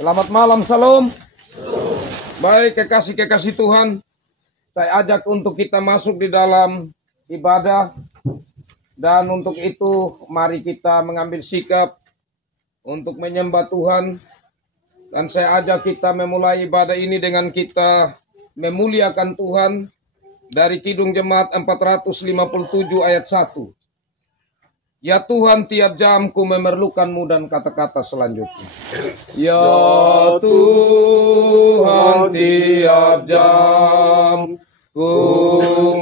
Selamat malam, salam. Baik, kekasih-kekasih Tuhan, saya ajak untuk kita masuk di dalam ibadah. Dan untuk itu, mari kita mengambil sikap untuk menyembah Tuhan. Dan saya ajak kita memulai ibadah ini dengan kita memuliakan Tuhan dari Kidung Jemaat 457 ayat 1. Ya Tuhan, tiap jam ku memerlukan-Mu, dan kata-kata selanjutnya. Ya Tuhan, tiap jam ku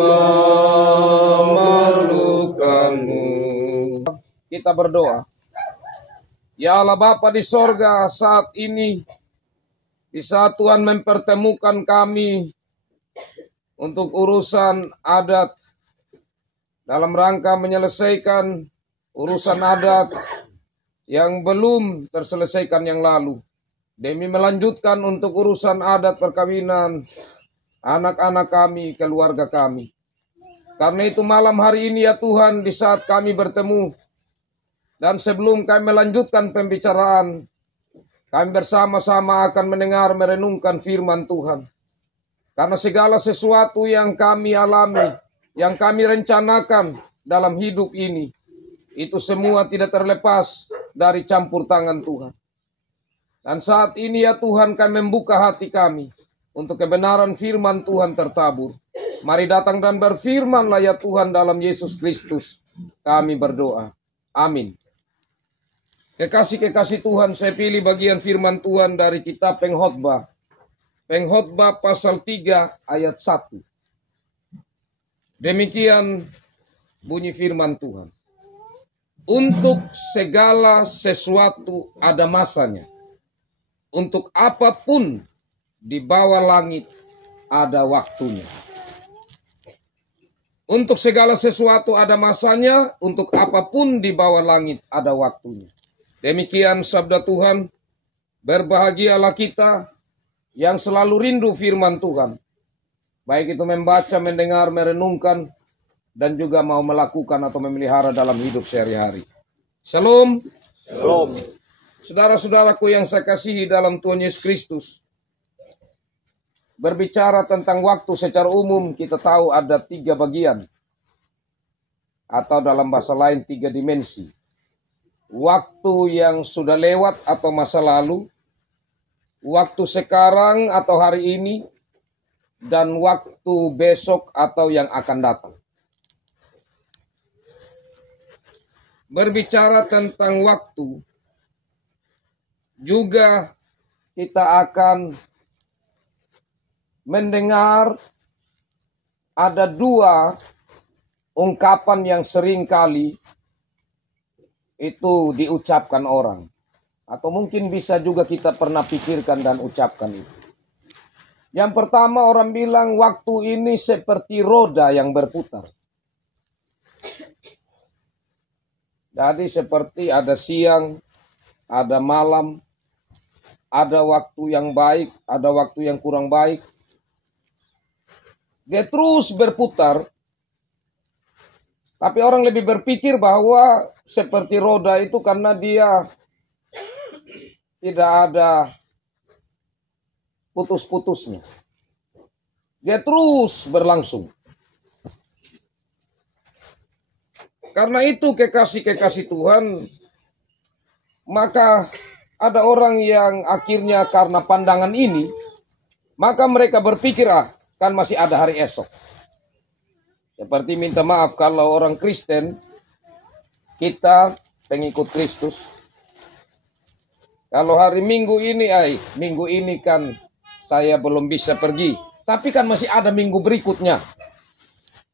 memerlukan-Mu. Kita berdoa. Ya Allah Bapa di sorga, saat ini di saat Tuhan mempertemukan kami untuk urusan adat dalam rangka menyelesaikan urusan adat yang belum terselesaikan yang lalu, demi melanjutkan untuk urusan adat perkawinan anak-anak kami, keluarga kami. Karena itu malam hari ini ya Tuhan, di saat kami bertemu dan sebelum kami melanjutkan pembicaraan, kami bersama-sama akan mendengar merenungkan firman Tuhan. Karena segala sesuatu yang kami alami, yang kami rencanakan dalam hidup ini, itu semua tidak terlepas dari campur tangan Tuhan. Dan saat ini ya Tuhan, kami membuka hati kami untuk kebenaran firman Tuhan tertabur. Mari datang dan berfirmanlah ya Tuhan dalam Yesus Kristus. Kami berdoa. Amin. Kekasih-kekasih Tuhan, saya pilih bagian firman Tuhan dari kitab Pengkhotbah. Pengkhotbah pasal 3 ayat 1. Demikian bunyi firman Tuhan. Untuk segala sesuatu ada masanya. Untuk apapun di bawah langit ada waktunya. Untuk segala sesuatu ada masanya, untuk apapun di bawah langit ada waktunya. Demikian sabda Tuhan. Berbahagialah kita yang selalu rindu firman Tuhan. Baik itu membaca, mendengar, merenungkan, dan juga mau melakukan atau memelihara dalam hidup sehari-hari. Shalom. Shalom. Saudara-saudaraku yang saya kasihi dalam Tuhan Yesus Kristus. Berbicara tentang waktu secara umum, kita tahu ada 3 bagian. Atau dalam bahasa lain 3 dimensi. Waktu yang sudah lewat atau masa lalu. Waktu sekarang atau hari ini. Dan waktu besok atau yang akan datang. Berbicara tentang waktu, juga kita akan mendengar ada 2 ungkapan yang sering kali itu diucapkan orang. Atau mungkin bisa juga kita pernah pikirkan dan ucapkan itu. Yang pertama, orang bilang waktu ini seperti roda yang berputar. Jadi seperti ada siang, ada malam, ada waktu yang baik, ada waktu yang kurang baik. Dia terus berputar. Tapi orang lebih berpikir bahwa seperti roda itu karena dia tidak ada putus-putusnya. Dia terus berlangsung. Karena itu kekasih-kekasih Tuhan, maka ada orang yang akhirnya karena pandangan ini, maka mereka berpikir, kan masih ada hari esok. Seperti minta maaf kalau orang Kristen, kita pengikut Kristus, kalau hari Minggu ini, minggu ini kan saya belum bisa pergi. Tapi kan masih ada minggu berikutnya.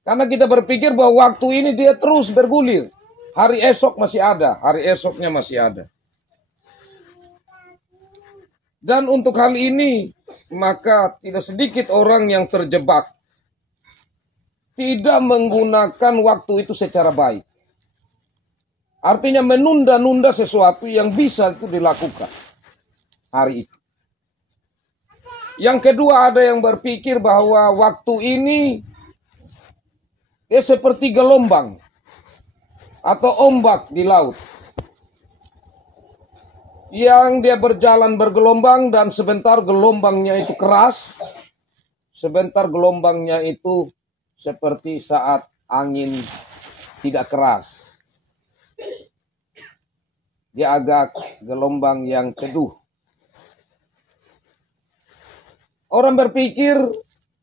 Karena kita berpikir bahwa waktu ini dia terus bergulir. Hari esok masih ada, hari esoknya masih ada. Dan untuk hal ini, maka tidak sedikit orang yang terjebak. Tidak menggunakan waktu itu secara baik. Artinya menunda-nunda sesuatu yang bisa itu dilakukan hari itu. Yang kedua, ada yang berpikir bahwa waktu ini seperti gelombang atau ombak di laut. yang dia berjalan bergelombang dan sebentar gelombangnya itu keras, sebentar gelombangnya itu seperti saat angin tidak keras. Dia agak gelombang yang teduh. Orang berpikir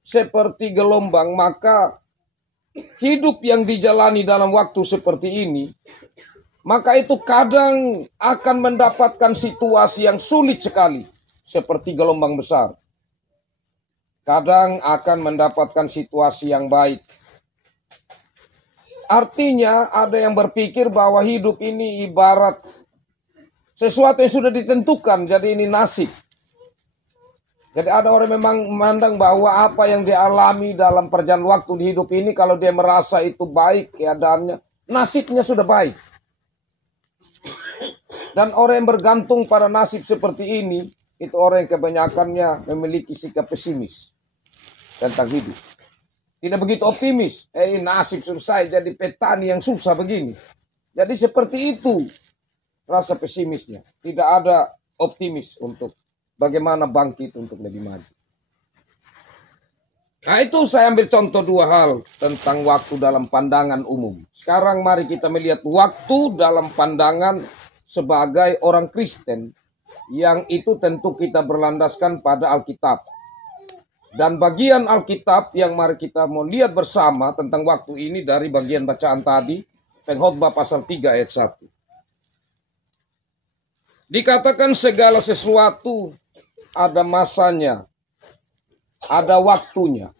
seperti gelombang, maka hidup yang dijalani dalam waktu seperti ini, maka itu kadang akan mendapatkan situasi yang sulit sekali, seperti gelombang besar. Kadang akan mendapatkan situasi yang baik. Artinya ada yang berpikir bahwa hidup ini ibarat sesuatu yang sudah ditentukan, jadi ini nasib. Jadi ada orang memang memandang bahwa apa yang dia alami dalam perjalanan waktu di hidup ini, kalau dia merasa itu baik keadaannya, nasibnya sudah baik. Dan orang yang bergantung pada nasib seperti ini, itu orang yang kebanyakannya memiliki sikap pesimis tentang hidup. Tidak begitu optimis. Nasib susah, jadi petani yang susah begini. Jadi seperti itu rasa pesimisnya. Tidak ada optimis untuk bagaimana bangkit untuk lebih maju. Nah itu saya ambil contoh dua hal tentang waktu dalam pandangan umum. Sekarang mari kita melihat waktu dalam pandangan sebagai orang Kristen. Yang itu tentu kita berlandaskan pada Alkitab. Dan bagian Alkitab yang mari kita mau lihat bersama tentang waktu ini dari bagian bacaan tadi. Pengkhotbah pasal 3 ayat 1. Dikatakan segala sesuatu ada masanya, ada waktunya.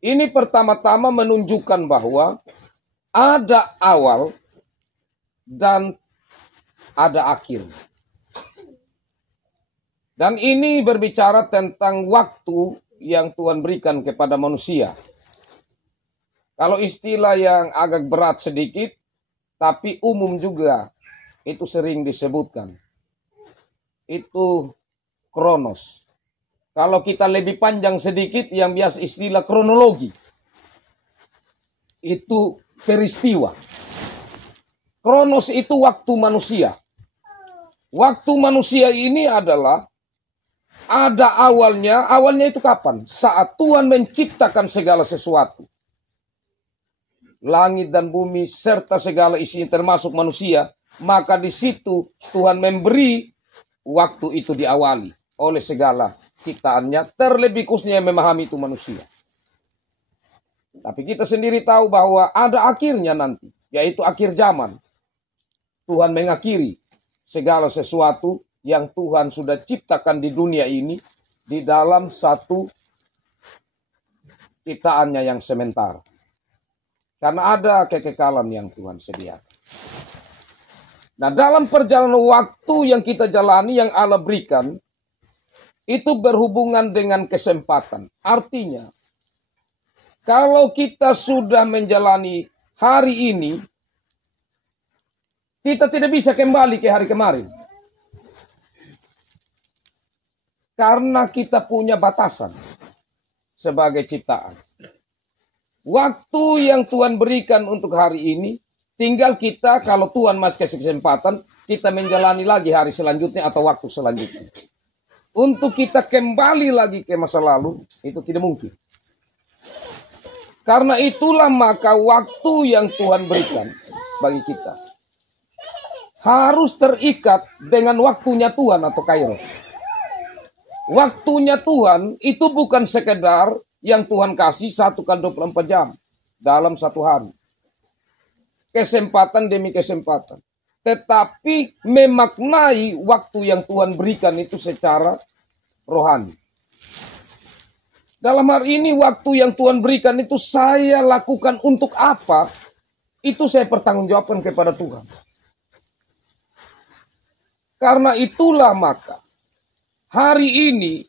Ini pertama-tama menunjukkan bahwa ada awal dan ada akhir. Dan ini berbicara tentang waktu yang Tuhan berikan kepada manusia. Kalau istilah yang agak berat sedikit, tapi umum juga, itu sering disebutkan. Itu kronos. Kalau kita lebih panjang sedikit, yang biasa istilah kronologi. Itu peristiwa. Kronos itu waktu manusia. Waktu manusia ini adalah ada awalnya. Awalnya itu kapan? Saat Tuhan menciptakan segala sesuatu. Langit dan bumi serta segala isinya termasuk manusia. Maka di situ Tuhan memberi waktu itu diawali oleh segala ciptaannya, terlebih khususnya yang memahami itu manusia. Tapi kita sendiri tahu bahwa ada akhirnya nanti, yaitu akhir zaman. Tuhan mengakhiri segala sesuatu yang Tuhan sudah ciptakan di dunia ini di dalam satu ciptaannya yang sementara. Karena ada kekekalan yang Tuhan sediakan. Nah, dalam perjalanan waktu yang kita jalani, yang Allah berikan, itu berhubungan dengan kesempatan. Artinya, kalau kita sudah menjalani hari ini, kita tidak bisa kembali ke hari kemarin. Karena kita punya batasan sebagai ciptaan. Waktu yang Tuhan berikan untuk hari ini, tinggal kita, kalau Tuhan masih kasih kesempatan, kita menjalani lagi hari selanjutnya atau waktu selanjutnya. Untuk kita kembali lagi ke masa lalu, itu tidak mungkin. Karena itulah maka waktu yang Tuhan berikan bagi kita harus terikat dengan waktunya Tuhan atau Kairos. Waktunya Tuhan itu bukan sekedar yang Tuhan kasih 1 kali 24 jam dalam satu hari. Kesempatan demi kesempatan. Tetapi memaknai waktu yang Tuhan berikan itu secara rohani. Dalam hari ini waktu yang Tuhan berikan itu saya lakukan untuk apa? Itu saya pertanggungjawabkan kepada Tuhan. Karena itulah maka hari ini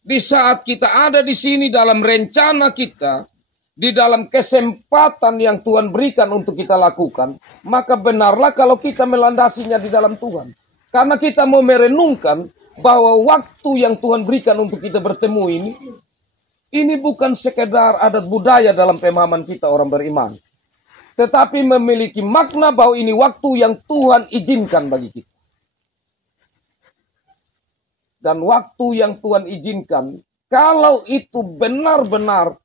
di saat kita ada di sini dalam rencana kita, di dalam kesempatan yang Tuhan berikan untuk kita lakukan, maka benarlah kalau kita melandasinya di dalam Tuhan. Karena kita mau merenungkan bahwa waktu yang Tuhan berikan untuk kita bertemu ini bukan sekedar adat budaya dalam pemahaman kita orang beriman. Tetapi memiliki makna bahwa ini waktu yang Tuhan izinkan bagi kita. dan waktu yang Tuhan izinkan, kalau itu benar-benar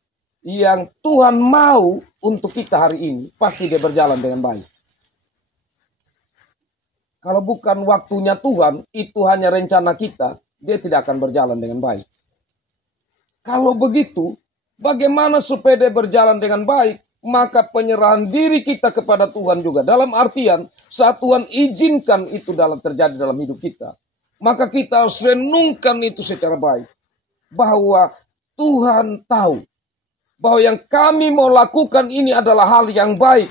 yang Tuhan mau untuk kita hari ini, pasti dia berjalan dengan baik. Kalau bukan waktunya Tuhan, itu hanya rencana kita, dia tidak akan berjalan dengan baik. Kalau begitu, bagaimana supaya dia berjalan dengan baik? Maka penyerahan diri kita kepada Tuhan juga. Dalam artian, saat Tuhan izinkan itu terjadi dalam hidup kita, maka kita harus renungkan itu secara baik. Bahwa Tuhan tahu bahwa yang kami mau lakukan ini adalah hal yang baik.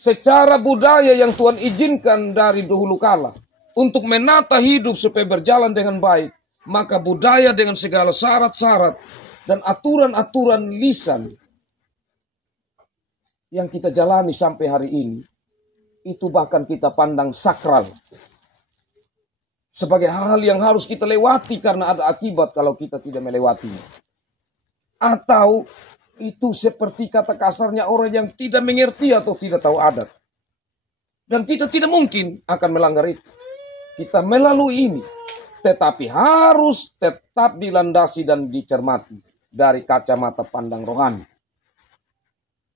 Secara budaya yang Tuhan izinkan dari dahulu kala. Untuk menata hidup supaya berjalan dengan baik. Maka budaya dengan segala syarat-syarat dan aturan-aturan lisan yang kita jalani sampai hari ini, itu bahkan kita pandang sakral. Sebagai hal yang harus kita lewati karena ada akibat kalau kita tidak melewatinya. Atau itu seperti kata kasarnya orang yang tidak mengerti atau tidak tahu adat. Dan kita tidak mungkin akan melanggar itu. Kita melalui ini. Tetapi harus tetap dilandasi dan dicermati dari kacamata pandang rohani.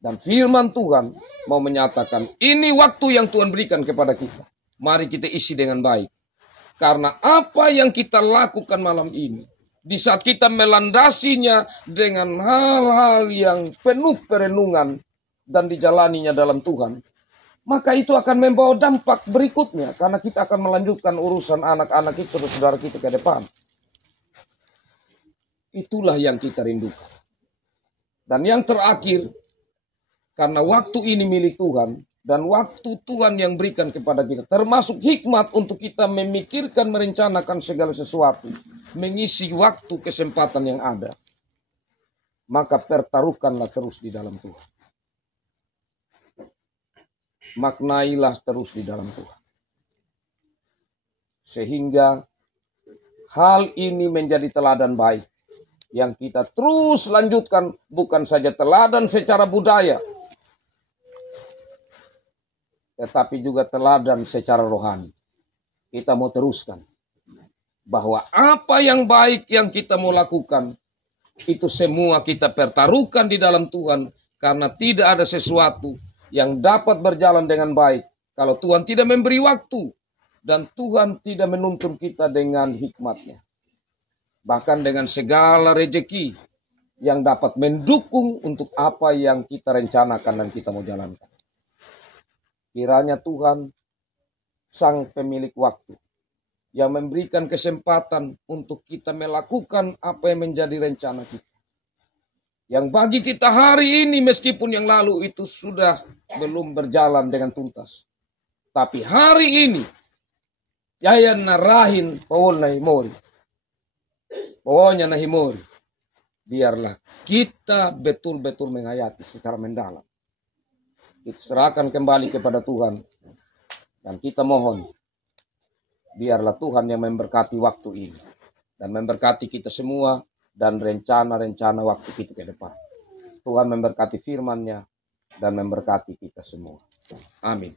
Dan firman Tuhan mau menyatakan, ini waktu yang Tuhan berikan kepada kita. Mari kita isi dengan baik. Karena apa yang kita lakukan malam ini, di saat kita melandasinya dengan hal-hal yang penuh perenungan dan dijalaninya dalam Tuhan, maka itu akan membawa dampak berikutnya. Karena kita akan melanjutkan urusan anak-anak itu, saudara kita ke depan. Itulah yang kita rindukan. Dan yang terakhir, karena waktu ini milik Tuhan, dan waktu Tuhan yang berikan kepada kita, termasuk hikmat untuk kita memikirkan, merencanakan segala sesuatu, mengisi waktu kesempatan yang ada, maka pertaruhkanlah terus di dalam Tuhan. Maknailah terus di dalam Tuhan. Sehingga hal ini menjadi teladan baik, yang kita terus lanjutkan, bukan saja teladan secara budaya, tetapi juga teladan secara rohani. Kita mau teruskan. Bahwa apa yang baik yang kita mau lakukan, itu semua kita pertaruhkan di dalam Tuhan. Karena tidak ada sesuatu yang dapat berjalan dengan baik kalau Tuhan tidak memberi waktu. Dan Tuhan tidak menuntun kita dengan hikmatnya. Bahkan dengan segala rejeki yang dapat mendukung untuk apa yang kita rencanakan dan kita mau jalankan. Kiranya Tuhan, sang pemilik waktu, yang memberikan kesempatan untuk kita melakukan apa yang menjadi rencana kita. Yang bagi kita hari ini, meskipun yang lalu itu sudah belum berjalan dengan tuntas. Tapi hari ini, yayan narahin pawol na himori. Pokoknya na himori. Biarlah kita betul-betul menghayati secara mendalam. Kita serahkan kembali kepada Tuhan. Dan kita mohon, biarlah Tuhan yang memberkati waktu ini. Dan memberkati kita semua. Dan rencana-rencana waktu kita ke depan. Tuhan memberkati firman-Nya. Dan memberkati kita semua. Amin.